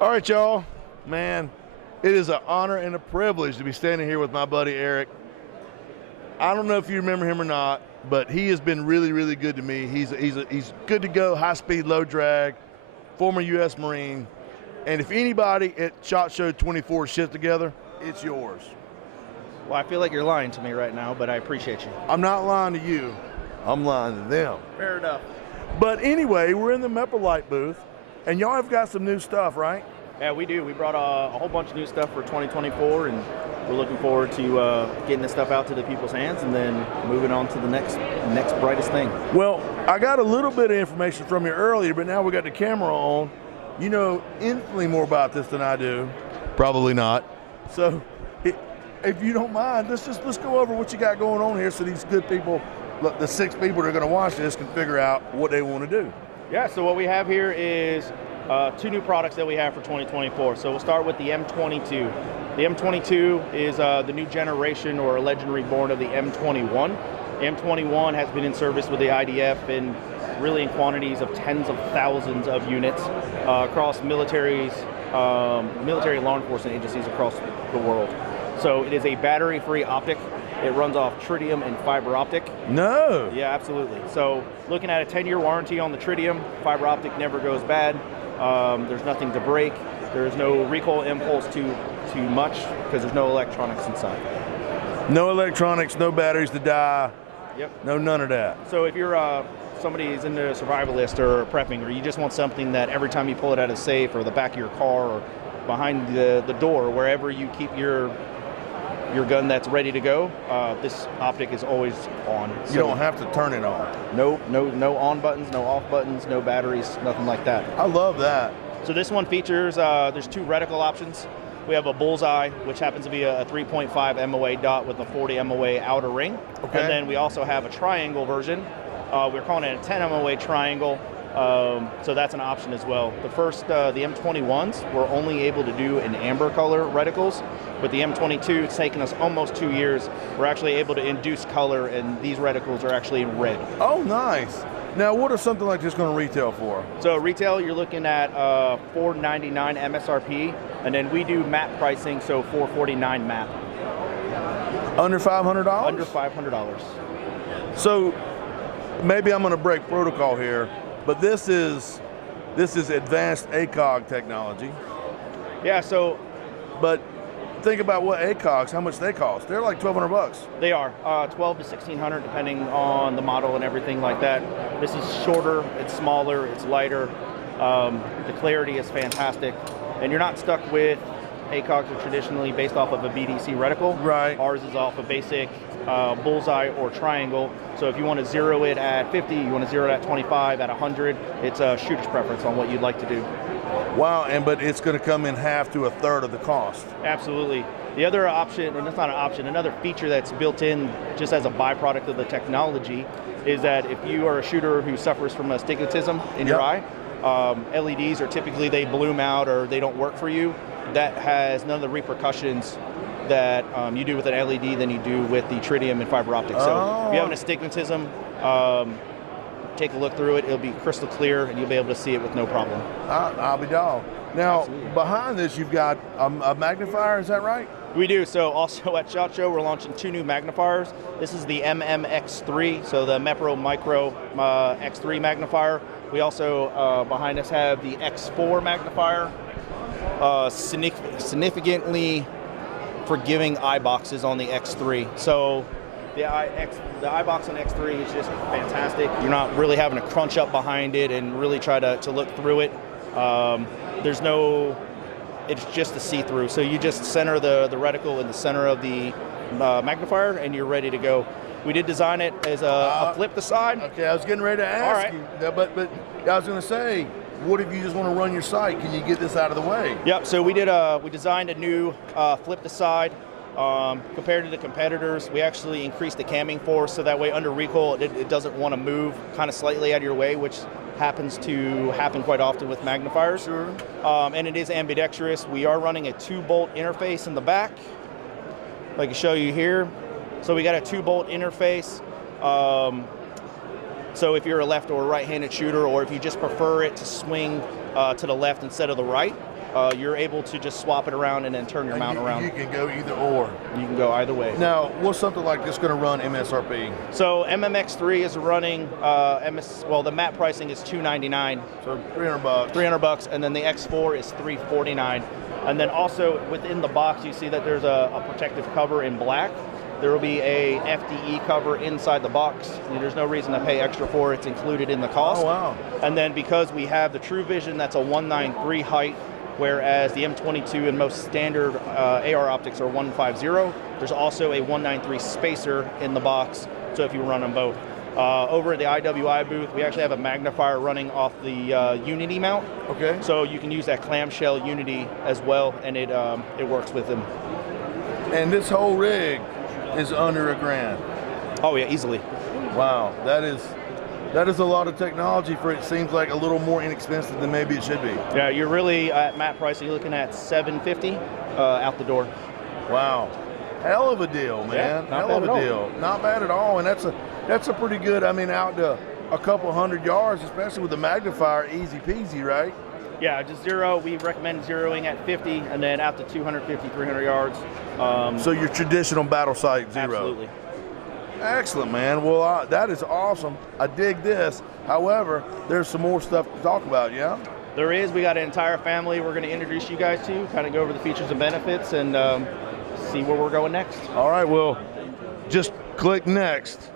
All right, y'all. Man, it is an honor and a privilege to be standing here with my buddy Eric. I don't know if you remember him or not, but he has been really, really good to me. He's good to go, high speed, low drag, former U.S. Marine. And if anybody at SHOT Show 24 shit together, it's yours. Well, I feel like you're lying to me right now, but I appreciate you. I'm not lying to you. I'm lying to them. Fair enough. But anyway, we're in the Meprolight booth, and y'all have got some new stuff, right? Yeah, we do. We brought a whole bunch of new stuff for 2024, and we're looking forward to getting this stuff out to the people's hands and then moving on to the next brightest thing. Well, I got a little bit of information from you earlier, but now we got the camera on. You know infinitely more about this than I do. Probably not. So, if you don't mind, let's go over what you got going on here so these good people, the 6 people that are going to watch this, can figure out what they want to do. Yeah, so what we have here is 2 new products that we have for 2024. So we'll start with the M22. The M22 is the new generation or legend reborn of the M21. The M21 has been in service with the IDF and really in quantities of tens of thousands of units across military law enforcement agencies across the world. So it is a battery-free optic. It runs off tritium and fiber optic. No. Yeah, absolutely. So looking at a 10-year warranty on the tritium, fiber optic never goes bad. There's nothing to break. There's no recoil impulse too much because there's no electronics inside. No electronics, no batteries to die. Yep. No, none of that. So if you're somebody who's into survivalist or prepping, or you just want something that every time you pull it out of the safe or the back of your car or behind the door, wherever you keep your gun that's ready to go, this optic is always on. So you don't have to turn it on. No on buttons, no off buttons, no batteries, nothing like that. I love that. So this one features, there's 2 reticle options. We have a bullseye, which happens to be a 3.5 MOA dot with a 40 MOA outer ring. Okay. And then we also have a triangle version. We're calling it a 10 MOA triangle. So that's an option as well. The the M21s, we're only able to do in amber color reticles. With the M22, it's taken us almost 2 years. We're actually able to induce color, and these reticles are actually in red. Oh, nice. Now, what is something like this going to retail for? So retail, you're looking at $499 MSRP, and then we do MAP pricing, so $449 MAP. Under $500? Under $500. So maybe I'm going to break protocol here, but this is advanced ACOG technology. Yeah. So, but think about what ACOGs, how much they cost. They're like $1,200. They are $1,200 to $1,600 depending on the model and everything like that. This is shorter, it's smaller, it's lighter. The clarity is fantastic, and you're not stuck with ACOGs are traditionally based off of a BDC reticle. Right. Ours is off a basic bullseye or triangle. So if you want to zero it at 50, you want to zero it at 25, at 100, it's a shooter's preference on what you'd like to do. Wow, but it's going to come in half to a third of the cost. Absolutely. The other option, and that's not an option, another feature that's built in just as a byproduct of the technology is that if you are a shooter who suffers from astigmatism in your eye, LEDs are typically, they bloom out or they don't work for you. That has none of the repercussions that you do with an LED than you do with the tritium and fiber optic. So if you have an astigmatism, take a look through it. It'll be crystal clear, and you'll be able to see it with no problem. I'll be dog. Now, Absolutely. Behind this, you've got a magnifier. Is that right? We do. So also at SHOT Show, we're launching 2 new magnifiers. This is the MMx3, so the Mepro Micro X3 magnifier. We also, behind us, have the X4 magnifier. Significantly forgiving eye boxes on the X3. So the eye box on X3 is just fantastic. You're not really having to crunch up behind it and really try to look through it. It's just a see-through. So you just center the reticle in the center of the magnifier, and you're ready to go. We did design it as a flip the side. Okay, I was getting ready to ask you, but I was going to say, what if you just want to run your sight? Can you get this out of the way? Yep. So we designed a new flip the side. Compared to the competitors, we actually increased the camming force, so that way under recoil it doesn't want to move kind of slightly out of your way, which happens to happen quite often with magnifiers. Sure. And it is ambidextrous. We are running a 2-bolt interface in the back. I can show you here. So we got a 2-bolt interface. So if you're a left or right-handed shooter, or if you just prefer it to swing to the left instead of the right, you're able to just swap it around and then turn your mount around. You can go either or. You can go either way. Now, what's something like this going to run MSRP? So MMx3 is running, the map pricing is $299. So $300. $300, and then the X4 is $349. And then also within the box, you see that there's a protective cover in black. There will be a FDE cover inside the box. There's no reason to pay extra for it. It's included in the cost. Oh, wow. And then because we have the True Vision, that's a 193 height, whereas the M22 and most standard AR optics are 150. There's also a 193 spacer in the box, so if you run them both. Over at the IWI booth, we actually have a magnifier running off the Unity mount. Okay. So you can use that clamshell Unity as well, and it works with them. And this whole rig is under $1,000. Oh yeah, easily. Wow, that is a lot of technology for it. Seems like a little more inexpensive than maybe it should be. Yeah, you're really at map pricing. You're looking at $750 out the door. Wow, hell of a deal, man. Yeah, hell of a deal. Not bad at all. And that's a pretty good. I mean, out to a couple hundred yards, especially with the magnifier, easy peasy, right? Yeah, just zero. We recommend zeroing at 50, and then out to 250, 300 yards. So your traditional battle sight zero. Absolutely. Excellent, man. Well, that is awesome. I dig this. However, there's some more stuff to talk about, yeah? There is. We got an entire family we're going to introduce you guys to, kind of go over the features and benefits, and see where we're going next. All right, well, just click next.